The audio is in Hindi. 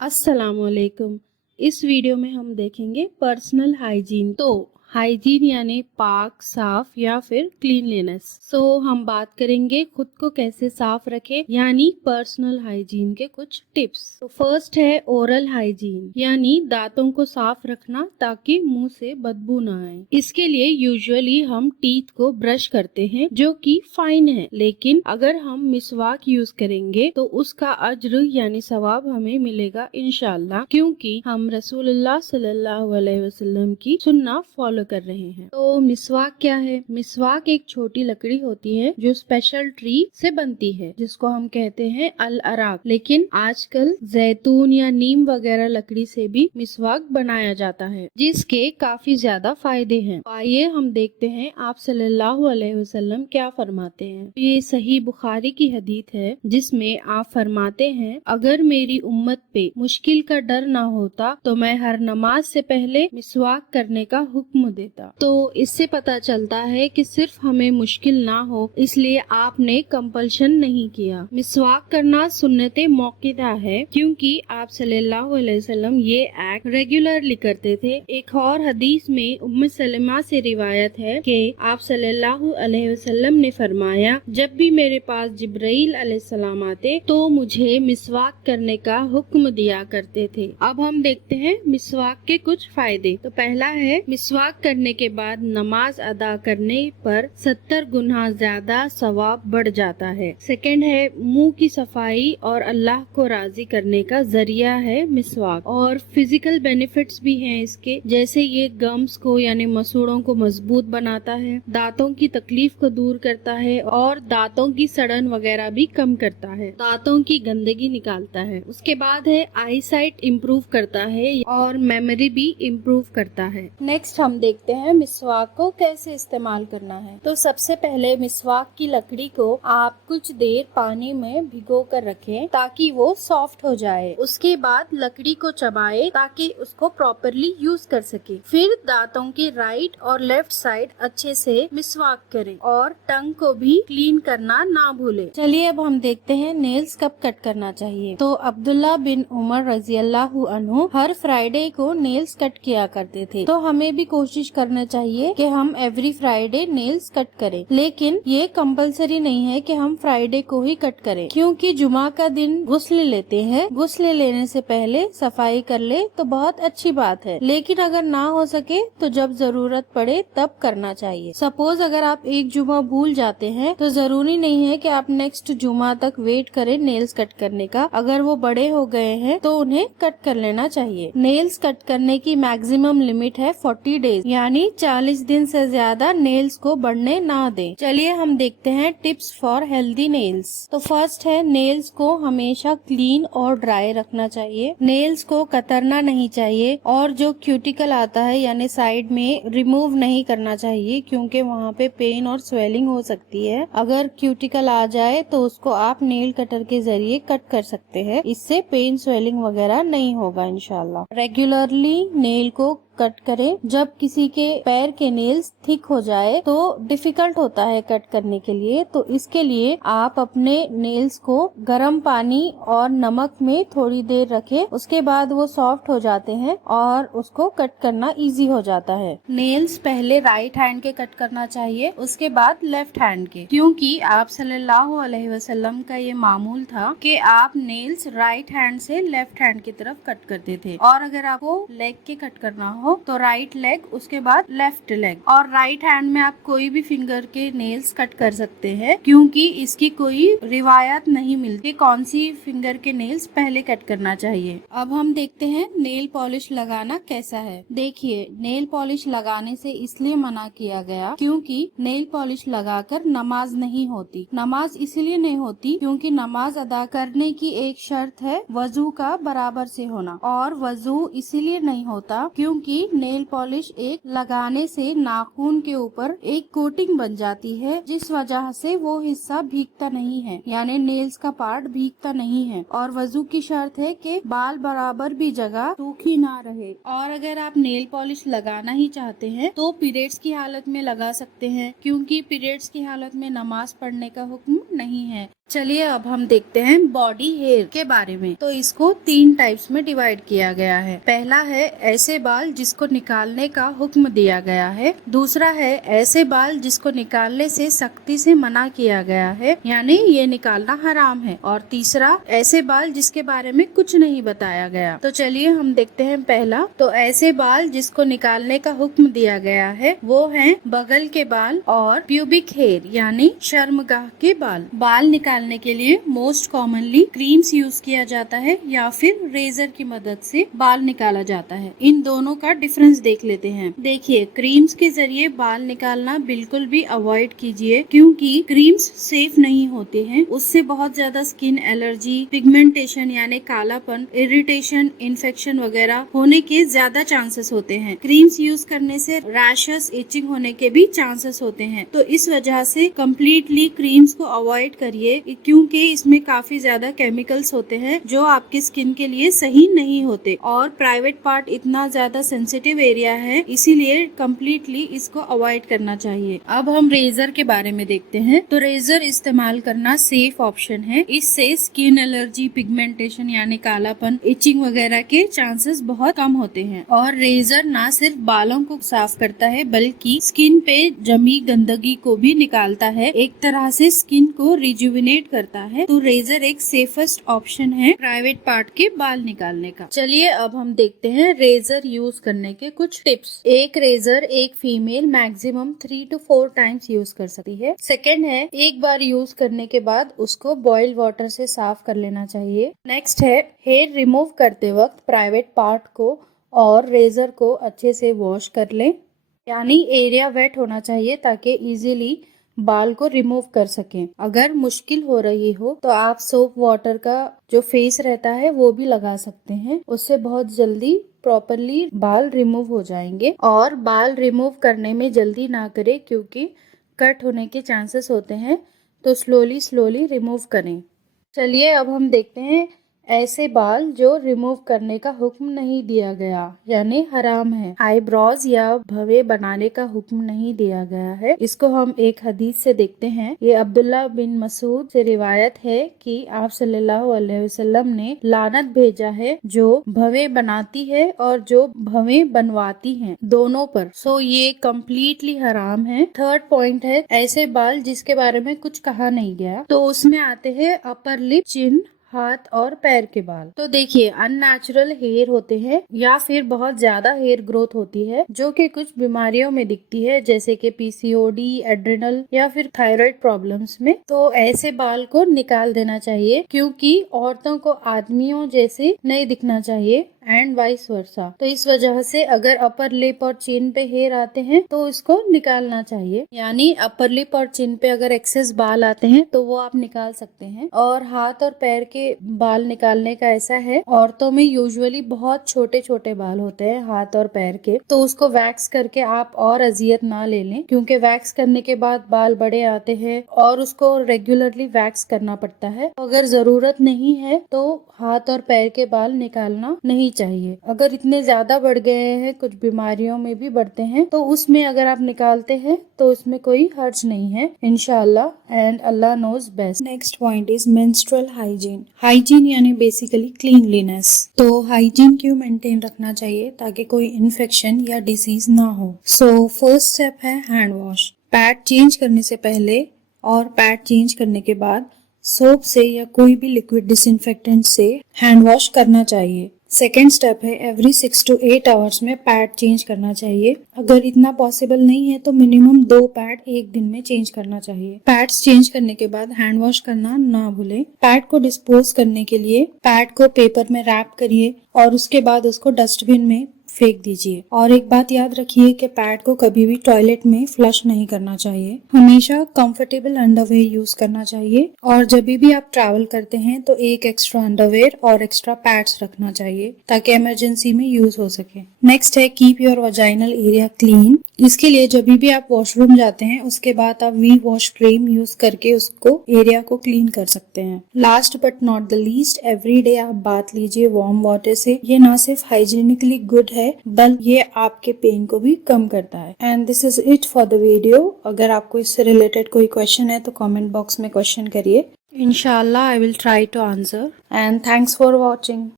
अस्सलामुअलैकुम। इस वीडियो में हम देखेंगे पर्सनल हाइजीन। तो हाइजीन यानी पाक, साफ या फिर क्लीनलीनेस। हम बात करेंगे खुद को कैसे साफ रखें यानी पर्सनल हाइजीन के कुछ टिप्स। तो फर्स्ट है ओरल हाइजीन यानी दांतों को साफ रखना ताकि मुंह से बदबू ना आए। इसके लिए यूजुअली हम टीथ को ब्रश करते हैं जो कि फाइन है, लेकिन अगर हम मिसवाक यूज करेंगे तो उसका अज्र यानी सवाब हमें मिलेगा इंशाल्लाह, क्योंकि हम रसूलुल्लाह सल्लल्लाहु अलैहि वसल्लम की सुन्ना फॉलो कर रहे हैं। तो मिसवाक क्या है? मिसवाक एक छोटी लकड़ी होती है जो स्पेशल ट्री से बनती है जिसको हम कहते हैं अल अराक, लेकिन आजकल जैतून या नीम वगैरह लकड़ी से भी मिसवाक बनाया जाता है जिसके काफी ज्यादा फायदे हैं। तो आइए हम देखते हैं आप सल्लल्लाहु अलैहि वसल्लम क्या फरमाते हैं। ये सही बुखारी की हदीस है जिसमें आप फरमाते हैं, अगर मेरी उम्मत पे मुश्किल का डर ना होता तो मैं हर नमाज से पहले मिसवाक करने का हुक्म देता। तो इससे पता चलता है कि सिर्फ हमें मुश्किल ना हो इसलिए आपने कंपल्शन नहीं किया। मिसवाक करना सुन्नते मौक़िदा है क्योंकि आप सल्लल्लाहु अलैहि वसल्लम ये एक्ट रेगुलरली करते थे। एक और हदीस में उम्मे सलमा से रिवायत है कि आप सल्लल्लाहु अलैहि वसल्लम ने फरमाया, जब भी मेरे पास जिब्राइल अलैहिस्सलाम आते तो मुझे मिसवाक करने का हुक्म दिया करते थे। अब हम देखते हैं मिसवाक के कुछ फायदे। तो पहला है, मिसवाक करने के बाद नमाज अदा करने पर 70 गुना ज्यादा सवाब बढ़ जाता है। सेकंड है, मुंह की सफाई और अल्लाह को राजी करने का जरिया है मिसवाक, और फिजिकल बेनिफिट्स भी हैं इसके, जैसे ये गम्स को यानी मसूड़ों को मजबूत बनाता है, दांतों की तकलीफ को दूर करता है और दांतों की सड़न वगैरह भी कम करता है, दांतों की गंदगी निकालता है। उसके बाद है आई साइट इम्प्रूव करता है और मेमोरी भी इम्प्रूव करता है। नेक्स्ट हम देखते हैं मिसवाक को कैसे इस्तेमाल करना है। तो सबसे पहले मिसवाक की लकड़ी को आप कुछ देर पानी में भिगो कर रखें ताकि वो सॉफ्ट हो जाए। उसके बाद लकड़ी को चबाए ताकि उसको प्रॉपरली यूज कर सके। फिर दांतों के राइट और लेफ्ट साइड अच्छे से मिसवाक करें और टंग को भी क्लीन करना ना भूले। चलिए अब हम देखते हैं नेल्स कब कट करना चाहिए। तो अब्दुल्ला बिन उमर रज़ियल्लाहु अन्हु हर फ्राइडे को नेल्स कट किया करते थे। तो हमें भी कोशिश करना चाहिए कि हम एवरी फ्राइडे नेल्स कट करें, लेकिन ये कंपलसरी नहीं है कि हम फ्राइडे को ही कट करें, क्योंकि जुमा का दिन गुस्ल लेते हैं। गुस्ल लेने से पहले सफाई कर ले तो बहुत अच्छी बात है, लेकिन अगर ना हो सके तो जब जरूरत पड़े तब करना चाहिए। सपोज अगर आप एक जुमा भूल जाते हैं तो जरूरी नहीं है कि आप नेक्स्ट जुमा तक वेट करें नेल्स कट करने का। अगर वो बड़े हो गए हैं तो उन्हें कट कर लेना चाहिए। नेल्स कट करने की मैक्सिमम लिमिट है 40 डेज, यानी 40 दिन से ज्यादा नेल्स को बढ़ने ना दें। चलिए हम देखते हैं टिप्स फॉर हेल्दी नेल्स। तो फर्स्ट है, नेल्स को हमेशा क्लीन और ड्राई रखना चाहिए। नेल्स को कतरना नहीं चाहिए और जो क्यूटिकल आता है यानी साइड में रिमूव नहीं करना चाहिए, क्योंकि वहाँ पे पेन और स्वेलिंग हो सकती है। अगर क्यूटिकल आ जाए तो उसको आप नेल कटर के जरिए कट कर सकते हैं, इससे पेन स्वेलिंग वगैरह नहीं होगा इंशाल्लाह। रेगुलरली नेल को कट करें। जब किसी के पैर के नेल्स थिक हो जाए तो डिफिकल्ट होता है कट करने के लिए, तो इसके लिए आप अपने नेल्स को गर्म पानी और नमक में थोड़ी देर रखें। उसके बाद वो सॉफ्ट हो जाते हैं और उसको कट करना इजी हो जाता है। नेल्स पहले राइट हैंड के कट करना चाहिए, उसके बाद लेफ्ट हैंड के, क्योंकि आप सल्लल्लाहु अलैहि वसल्लम का ये मामूल था कि आप नेल्स राइट हैंड से लेफ्ट हैंड की तरफ कट करते थे। और अगर आपको लेग के कट करना हो तो राइट लेग, उसके बाद लेफ्ट लेग, और राइट हैंड में आप कोई भी फिंगर के नेल्स कट कर सकते हैं, क्योंकि इसकी कोई रिवायत नहीं मिलती कौन सी फिंगर के नेल्स पहले कट करना चाहिए। अब हम देखते हैं नेल पॉलिश लगाना कैसा है। देखिए, नेल पॉलिश लगाने से इसलिए मना किया गया क्योंकि नेल पॉलिश लगाकर नमाज नहीं होती। नमाज इसलिए नहीं होती क्योंकि नमाज अदा करने की एक शर्त है वजू का बराबर से होना, और वजू इसीलिए नहीं होता क्योंकि नेल पॉलिश एक लगाने से नाखून के ऊपर एक कोटिंग बन जाती है, जिस वजह से वो हिस्सा भीगता नहीं है, यानी नेल्स का पार्ट भीगता नहीं है। और वजू की शर्त है कि बाल बराबर भी जगह सूखी ना रहे। और अगर आप नेल पॉलिश लगाना ही चाहते हैं तो पीरियड्स की हालत में लगा सकते हैं, क्योंकि पीरियड्स की हालत में नमाज पढ़ने का हुक्म नहीं है। चलिए अब हम देखते हैं बॉडी हेयर के बारे में। तो इसको 3 टाइप्स में डिवाइड किया गया है। पहला है ऐसे बाल जिसको निकालने का हुक्म दिया गया है। दूसरा है ऐसे बाल जिसको निकालने से सख्ती से मना किया गया है, यानी ये निकालना हराम है। और तीसरा ऐसे बाल जिसके बारे में कुछ नहीं बताया गया। तो चलिए हम देखते हैं पहला। तो ऐसे बाल जिसको निकालने का हुक्म दिया गया है वो हैं बगल के बाल और प्यूबिक हेयर यानी शर्मगाह के बाल। बाल निकालने के लिए मोस्ट कॉमनली क्रीम्स यूज किया जाता है या फिर रेजर की मदद से बाल निकाला जाता है। इन दोनों का डिफरेंस देख लेते हैं। देखिए, क्रीम्स के जरिए बाल निकालना बिल्कुल भी अवॉइड कीजिए, क्योंकि क्रीम्स सेफ नहीं होते हैं। उससे बहुत ज्यादा स्किन एलर्जी, पिगमेंटेशन यानी कालापन, इरिटेशन, इन्फेक्शन वगैरह होने के ज्यादा चांसेस होते हैं। क्रीम्स यूज करने से रैशेस, इचिंग होने के भी चांसेस होते हैं। तो इस वजह से कम्प्लीटली क्रीम्स को अवॉइड करिए, क्योंकि इसमें काफी ज्यादा केमिकल्स होते हैं जो आपकी स्किन के लिए सही नहीं होते। और प्राइवेट पार्ट इतना ज्यादा सेंसिटिव एरिया है, इसीलिए कम्प्लीटली इसको अवॉइड करना चाहिए। अब हम रेजर के बारे में देखते हैं। तो रेजर इस्तेमाल करना सेफ ऑप्शन है। इससे स्किन एलर्जी, पिगमेंटेशन यानी कालापन, इचिंग वगैरह के चांसेस बहुत कम होते हैं। और रेजर ना सिर्फ बालों को साफ करता है बल्कि स्किन पे जमी गंदगी को भी निकालता है। एक तरह से स्किन को रिजुविनेट करता है। तो रेजर एक सेफेस्ट ऑप्शन है प्राइवेट पार्ट के बाल निकालने का। चलिए अब हम देखते हैं रेजर यूज करने के कुछ टिप्स। एक रेजर एक female maximum 3 to 4 times use कर सकती है। सेकेंड है, एक बार यूज करने के बाद उसको बॉइल्ड वाटर से साफ कर लेना चाहिए। नेक्स्ट है, हेयर रिमूव करते वक्त प्राइवेट पार्ट को और रेजर को अच्छे से वॉश कर लें, यानी एरिया वेट होना चाहिए ताकि इजीली बाल को रिमूव कर सकें। अगर मुश्किल हो रही हो तो आप सोप वाटर का जो फेस रहता है वो भी लगा सकते हैं। उससे बहुत जल्दी प्रॉपरली बाल रिमूव हो जाएंगे। और बाल रिमूव करने में जल्दी ना करें, क्योंकि कट होने के चांसेस होते हैं। तो स्लोली रिमूव करें। चलिए अब हम देखते हैं ऐसे बाल जो रिमूव करने का हुक्म नहीं दिया गया, यानी हराम है। आईब्रोज या भवे बनाने का हुक्म नहीं दिया गया है। इसको हम एक हदीस से देखते हैं। ये अब्दुल्ला बिन मसूद से रिवायत है कि आप सल्लल्लाहु अलैहि वसल्लम ने लानत भेजा है जो भवे बनाती है और जो भवे बनवाती हैं, दोनों पर। सो ये कम्प्लीटली हराम है। थर्ड पॉइंट है ऐसे बाल जिसके बारे में कुछ कहा नहीं गया। तो उसमें आते हैं अपर लिप, चिन, हाथ और पैर के बाल। तो देखिए, अननेचुरल हेयर होते हैं या फिर बहुत ज्यादा हेयर ग्रोथ होती है जो कि कुछ बीमारियों में दिखती है, जैसे कि पीसीओडी, एड्रिनल या फिर थायराइड प्रॉब्लम्स में। तो ऐसे बाल को निकाल देना चाहिए, क्योंकि औरतों को आदमियों जैसे नहीं दिखना चाहिए एंड वाइस वर्सा। तो इस वजह से अगर अपर लिप और चिन पे हेयर आते हैं तो इसको निकालना चाहिए। यानी अपर लिप और चिन पे अगर एक्सेस बाल आते हैं तो वो आप निकाल सकते हैं। और हाथ और पैर के बाल निकालने का ऐसा है, औरतों में यूजुअली बहुत छोटे छोटे बाल होते हैं हाथ और पैर के, तो उसको वैक्स करके आप और अजियत ना ले लें, क्योंकि वैक्स करने के बाद बाल बड़े आते हैं और उसको रेगुलरली वैक्स करना पड़ता है। अगर जरूरत नहीं है तो हाथ और पैर के बाल निकालना नहीं चाहिए। अगर इतने ज्यादा बढ़ गए हैं, कुछ बीमारियों में भी बढ़ते हैं, तो उसमें अगर आप निकालते हैं तो उसमें कोई हर्ज नहीं है इंशाल्लाह, and Allah knows best. Next point is menstrual hygiene. Hygiene यानी बेसिकली क्लीनलीनेस। तो हाइजीन क्यों मेंटेन रखना चाहिए? ताकि कोई इन्फेक्शन या डिसीज ना हो। सो फर्स्ट स्टेप है हैंड वॉश। पैड चेंज करने से पहले और पैड चेंज करने के बाद सोप से या कोई भी लिक्विड डिसइंफेक्टेंट से हैंड वॉश करना चाहिए। सेकेंड स्टेप है एवरी 6 to 8 आवर्स में पैड चेंज करना चाहिए। अगर इतना पॉसिबल नहीं है तो मिनिमम 2 पैड एक दिन में चेंज करना चाहिए। पैड्स चेंज करने के बाद हैंड वॉश करना ना भूलें। पैड को डिस्पोज करने के लिए पैड को पेपर में रैप करिए और उसके बाद उसको डस्टबिन में फेंक दीजिए। और एक बात याद रखिए कि पैड को कभी भी टॉयलेट में फ्लश नहीं करना चाहिए। हमेशा कंफर्टेबल अंडरवेयर यूज करना चाहिए। और जब भी आप ट्रैवल करते हैं तो एक एक्स्ट्रा अंडरवेयर और एक्स्ट्रा पैड्स रखना चाहिए ताकि इमरजेंसी में यूज हो सके। नेक्स्ट है keep your vaginal area clean. इसके लिए जब भी आप वॉशरूम जाते हैं उसके बाद आप वी वॉश क्रीम यूज करके उसको एरिया को क्लीन कर सकते हैं। Last but not the least, every day आप बात लीजिए वार्म वाटर से। ये ना सिर्फ हाइजीनिकली गुड है बल्कि ये आपके पेन को भी कम करता है। And this is it for the video. अगर आपको इससे रिलेटेड कोई क्वेश्चन है तो कमेंट बॉक्स में क्वेश्चन करिए। Inshallah, I will try to answer. And thanks for watching.